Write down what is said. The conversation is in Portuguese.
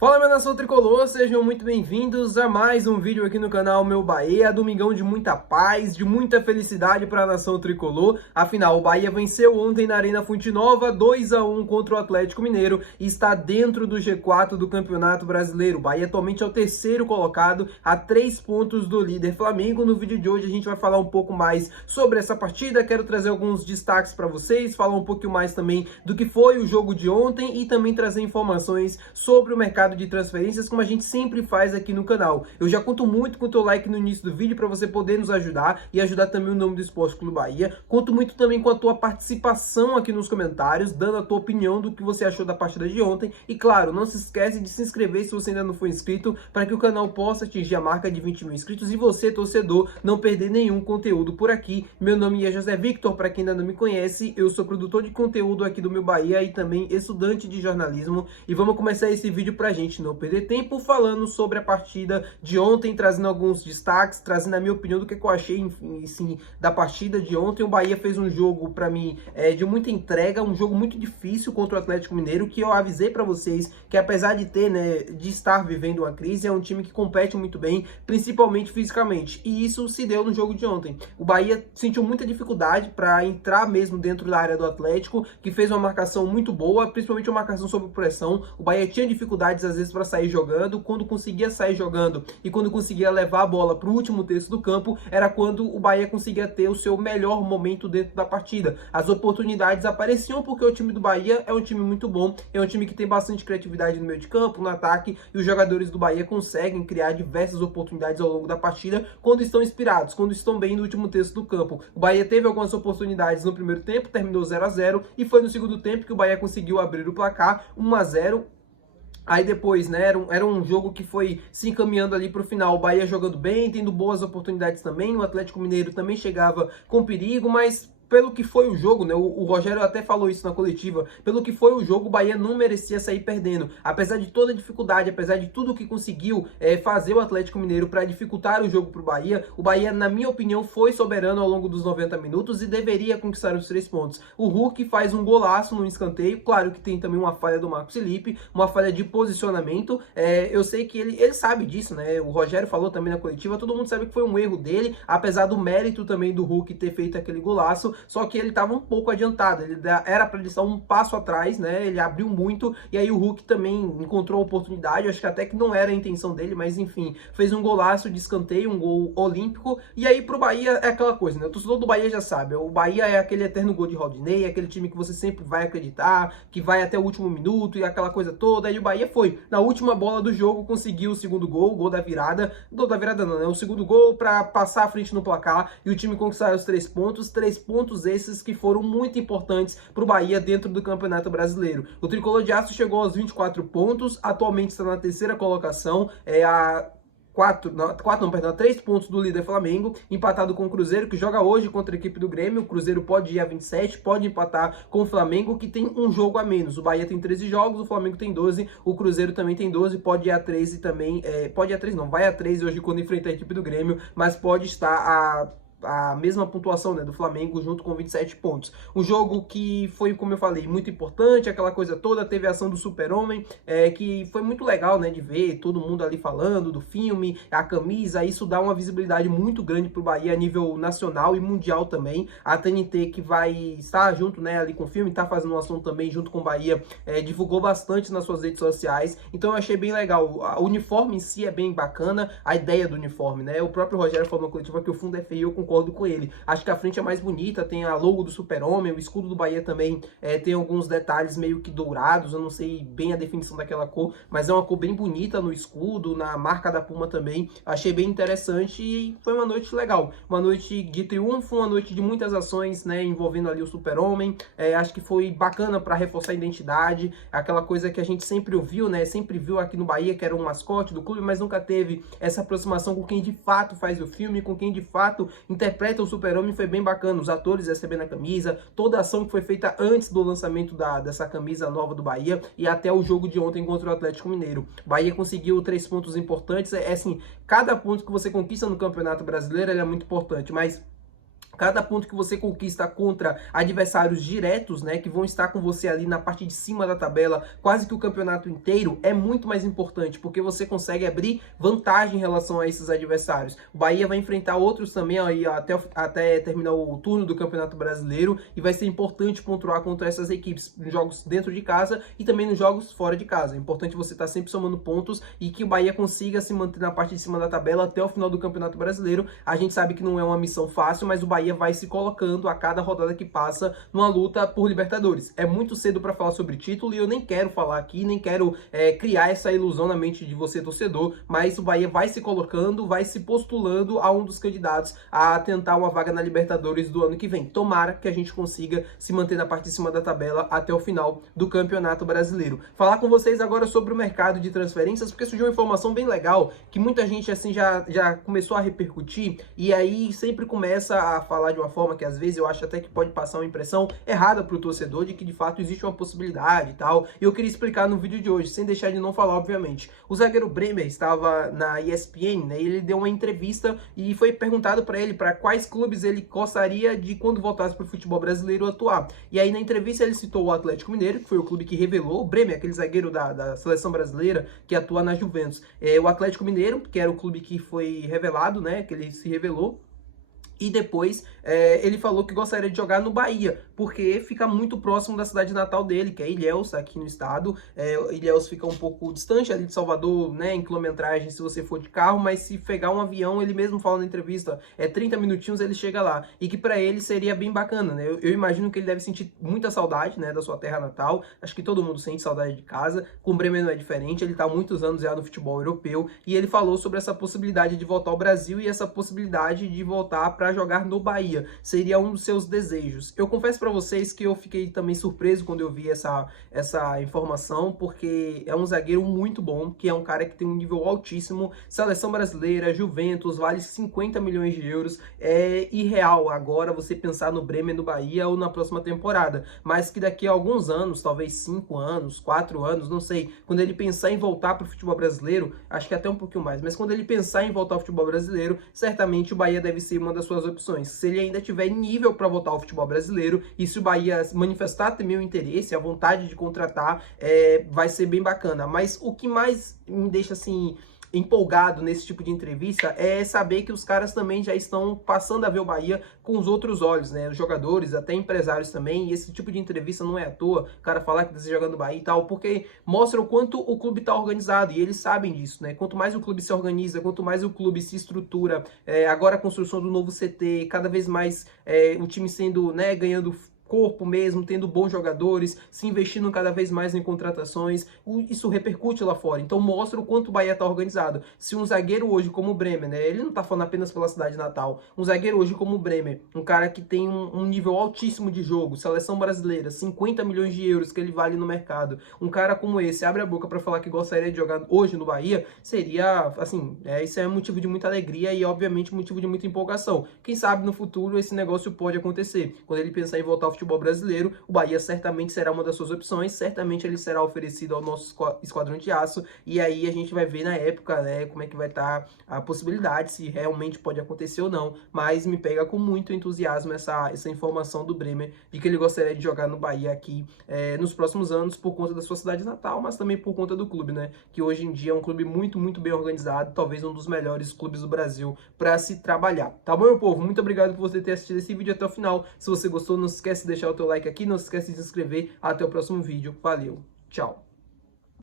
Fala, minha nação tricolor, sejam muito bem-vindos a mais um vídeo aqui no canal Meu Bahia. Domingão de muita paz, de muita felicidade para a nação tricolor. Afinal, o Bahia venceu ontem na Arena Fonte Nova 2-1 contra o Atlético Mineiro e está dentro do G4 do Campeonato Brasileiro. O Bahia atualmente é o terceiro colocado, a 3 pontos do líder Flamengo. No vídeo de hoje a gente vai falar um pouco mais sobre essa partida. Quero trazer alguns destaques para vocês, falar um pouquinho mais também do que foi o jogo de ontem e também trazer informações sobre o mercado de transferências, como a gente sempre faz aqui no canal. Eu já conto muito com o teu like no início do vídeo para você poder nos ajudar e ajudar também o nome do Esporte Clube Bahia. Conto muito também com a tua participação aqui nos comentários, dando a tua opinião do que você achou da partida de ontem. E claro, não se esquece de se inscrever se você ainda não for inscrito, para que o canal possa atingir a marca de 20 mil inscritos e você, torcedor, não perder nenhum conteúdo por aqui. Meu nome é José Victor, para quem ainda não me conhece, eu sou produtor de conteúdo aqui do Meu Bahia e também estudante de jornalismo. E vamos começar esse vídeo pra gente não perder tempo falando sobre a partida de ontem, trazendo alguns destaques, trazendo a minha opinião do que eu achei, enfim, sim, da partida de ontem. O Bahia fez um jogo, para mim, de muita entrega, um jogo muito difícil contra o Atlético Mineiro, que eu avisei para vocês que apesar de ter, de estar vivendo uma crise, é um time que compete muito bem, principalmente fisicamente, e isso se deu no jogo de ontem. O Bahia sentiu muita dificuldade para entrar mesmo dentro da área do Atlético, que fez uma marcação muito boa, principalmente uma marcação sob pressão. O Bahia tinha dificuldades às vezes para sair jogando. Quando conseguia sair jogando e quando conseguia levar a bola para o último terço do campo, era quando o Bahia conseguia ter o seu melhor momento dentro da partida. As oportunidades apareciam porque o time do Bahia é um time muito bom, é um time que tem bastante criatividade no meio de campo, no ataque, e os jogadores do Bahia conseguem criar diversas oportunidades ao longo da partida quando estão inspirados, quando estão bem no último terço do campo. O Bahia teve algumas oportunidades no primeiro tempo, terminou 0-0, e foi no segundo tempo que o Bahia conseguiu abrir o placar 1-0. Aí depois, era um jogo que foi se encaminhando ali para o final. O Bahia jogando bem, tendo boas oportunidades também. O Atlético Mineiro também chegava com perigo, mas pelo que foi o jogo, o Rogério até falou isso na coletiva, pelo que foi o jogo, o Bahia não merecia sair perdendo. Apesar de toda a dificuldade, apesar de tudo que conseguiu fazer o Atlético Mineiro para dificultar o jogo para o Bahia, na minha opinião, foi soberano ao longo dos 90 minutos e deveria conquistar os 3 pontos. O Hulk faz um golaço no escanteio, claro que tem também uma falha do Marcos Felipe, uma falha de posicionamento. Eu sei que ele sabe disso, O Rogério falou também na coletiva, todo mundo sabe que foi um erro dele, apesar do mérito também do Hulk ter feito aquele golaço. Só que ele estava um pouco adiantado, era para ele estar um passo atrás, Ele abriu muito, e aí o Hulk também encontrou a oportunidade, acho que até que não era a intenção dele, mas enfim, fez um golaço de escanteio, um gol olímpico, e aí pro Bahia é aquela coisa, O torcedor do Bahia já sabe, o Bahia é aquele eterno gol de Rodinei, é aquele time que você sempre vai acreditar, que vai até o último minuto e aquela coisa toda, e o Bahia foi, na última bola do jogo, conseguiu o segundo gol, o gol da virada não, o segundo gol para passar à frente no placar, e o time conquistar os 3 pontos esses que foram muito importantes para o Bahia dentro do Campeonato Brasileiro. O Tricolor de Aço chegou aos 24 pontos, atualmente está na terceira colocação, a 3 pontos do líder Flamengo, empatado com o Cruzeiro, que joga hoje contra a equipe do Grêmio. O Cruzeiro pode ir a 27, pode empatar com o Flamengo, que tem um jogo a menos. O Bahia tem 13 jogos, o Flamengo tem 12, o Cruzeiro também tem 12, pode ir a 13 também, pode ir a 13 não, vai a 13 hoje quando enfrentar a equipe do Grêmio, mas pode estar a mesma pontuação do Flamengo junto com 27 pontos. Um jogo que foi, como eu falei, muito importante, aquela coisa toda, teve a ação do Super-Homem, que foi muito legal, de ver todo mundo ali falando do filme, a camisa, isso dá uma visibilidade muito grande pro Bahia a nível nacional e mundial também. A TNT, que vai estar junto, ali com o filme, tá fazendo uma ação também junto com o Bahia, divulgou bastante nas suas redes sociais, então eu achei bem legal. O uniforme em si é bem bacana, a ideia do uniforme, O próprio Rogério falou na coletiva que o fundo é feio, eu concordo com ele. Acho que a frente é mais bonita, tem a logo do Super-Homem, o escudo do Bahia também tem alguns detalhes meio que dourados, eu não sei bem a definição daquela cor, mas é uma cor bem bonita no escudo, na marca da Puma também. Achei bem interessante e foi uma noite legal. Uma noite de triunfo, uma noite de muitas ações, envolvendo ali o Super-Homem. Acho que foi bacana para reforçar a identidade, aquela coisa que a gente sempre ouviu, sempre viu aqui no Bahia, que era um mascote do clube, mas nunca teve essa aproximação com quem de fato faz o filme, com quem de fato interpreta o Super-Homem. Foi bem bacana, os atores recebendo a camisa, toda a ação que foi feita antes do lançamento dessa camisa nova do Bahia e até o jogo de ontem contra o Atlético Mineiro. O Bahia conseguiu 3 pontos importantes, assim, cada ponto que você conquista no Campeonato Brasileiro ele é muito importante, mas Cada ponto que você conquista contra adversários diretos, né, que vão estar com você ali na parte de cima da tabela, quase que o campeonato inteiro, é muito mais importante, porque você consegue abrir vantagem em relação a esses adversários. O Bahia vai enfrentar outros também aí até terminar o turno do Campeonato Brasileiro, e vai ser importante pontuar contra essas equipes nos jogos dentro de casa e também nos jogos fora de casa. É importante você estar sempre somando pontos e que o Bahia consiga se manter na parte de cima da tabela até o final do Campeonato Brasileiro. A gente sabe que não é uma missão fácil, mas o Bahia vai se colocando a cada rodada que passa numa luta por Libertadores. É muito cedo para falar sobre título e eu nem quero falar aqui, nem quero criar essa ilusão na mente de você, torcedor, mas o Bahia vai se colocando, vai se postulando a um dos candidatos a tentar uma vaga na Libertadores do ano que vem. Tomara que a gente consiga se manter na parte de cima da tabela até o final do Campeonato Brasileiro. Falar com vocês agora sobre o mercado de transferências, porque surgiu uma informação bem legal, que muita gente assim já começou a repercutir, e aí sempre começa a falar de uma forma que às vezes eu acho até que pode passar uma impressão errada para o torcedor de que de fato existe uma possibilidade e tal. E eu queria explicar no vídeo de hoje, sem deixar de não falar, obviamente. O zagueiro Bremer estava na ESPN, né? Ele deu uma entrevista e foi perguntado para ele para quais clubes ele gostaria de, quando voltasse para o futebol brasileiro, atuar. E aí na entrevista ele citou o Atlético Mineiro, que foi o clube que revelou o Bremer, aquele zagueiro da seleção brasileira que atua na Juventus. O Atlético Mineiro, que era o clube que foi revelado, né? Que ele se revelou. E depois ele falou que gostaria de jogar no Bahia, porque fica muito próximo da cidade natal dele, que é Ilhéus, aqui no estado. Ilhéus fica um pouco distante ali de Salvador, né, em quilometragem se você for de carro, mas se pegar um avião, ele mesmo fala na entrevista, 30 minutinhos ele chega lá. E que para ele seria bem bacana, né? Eu imagino que ele deve sentir muita saudade, né, da sua terra natal. Acho que todo mundo sente saudade de casa. Com o Bremer não é diferente, ele está há muitos anos já no futebol europeu, e ele falou sobre essa possibilidade de voltar ao Brasil e essa possibilidade de voltar para jogar no Bahia. Seria um dos seus desejos. Eu confesso para vocês que eu fiquei também surpreso quando eu vi essa informação, porque é um zagueiro muito bom, que é um cara que tem um nível altíssimo, seleção brasileira, Juventus, vale 50 milhões de euros. É irreal agora você pensar no Bremer no Bahia ou na próxima temporada, mas que daqui a alguns anos, talvez 5 anos, 4 anos, não sei, quando ele pensar em voltar para o futebol brasileiro, acho que até um pouquinho mais, mas quando ele pensar em voltar ao futebol brasileiro, certamente o Bahia deve ser uma das suas opções. Se ele ainda tiver nível para voltar ao futebol brasileiro, e se o Bahia manifestar também o interesse, a vontade de contratar, vai ser bem bacana. Mas o que mais me deixa assim empolgado nesse tipo de entrevista é saber que os caras também já estão passando a ver o Bahia com os outros olhos, né? Os jogadores, até empresários também, e esse tipo de entrevista não é à toa, o cara falar que deseja jogar no Bahia e tal, porque mostra o quanto o clube está organizado, e eles sabem disso, né? Quanto mais o clube se organiza, quanto mais o clube se estrutura, agora a construção do novo CT, cada vez mais o time sendo, né, ganhando corpo mesmo, tendo bons jogadores, se investindo cada vez mais em contratações, isso repercute lá fora. Então mostra o quanto o Bahia está organizado. Se um zagueiro hoje como o Bremer, né, ele não está falando apenas pela cidade natal, um zagueiro hoje como o Bremer, um cara que tem um nível altíssimo de jogo, seleção brasileira, 50 milhões de euros que ele vale no mercado, um cara como esse abre a boca para falar que gostaria de jogar hoje no Bahia, seria, assim, isso é motivo de muita alegria e obviamente motivo de muita empolgação. Quem sabe no futuro esse negócio pode acontecer. Quando ele pensar em voltar ao futebol brasileiro, o Bahia certamente será uma das suas opções, certamente ele será oferecido ao nosso esquadrão de aço, e aí a gente vai ver na época, né, como é que vai estar a possibilidade, se realmente pode acontecer ou não, mas me pega com muito entusiasmo essa informação do Bremer, de que ele gostaria de jogar no Bahia aqui nos próximos anos, por conta da sua cidade natal, mas também por conta do clube, né, que hoje em dia é um clube muito, muito bem organizado, talvez um dos melhores clubes do Brasil para se trabalhar. Tá bom, meu povo? Muito obrigado por você ter assistido esse vídeo até o final. Se você gostou, não se esquece de deixar o teu like aqui, não se esquece de se inscrever. Até o próximo vídeo. Valeu, tchau!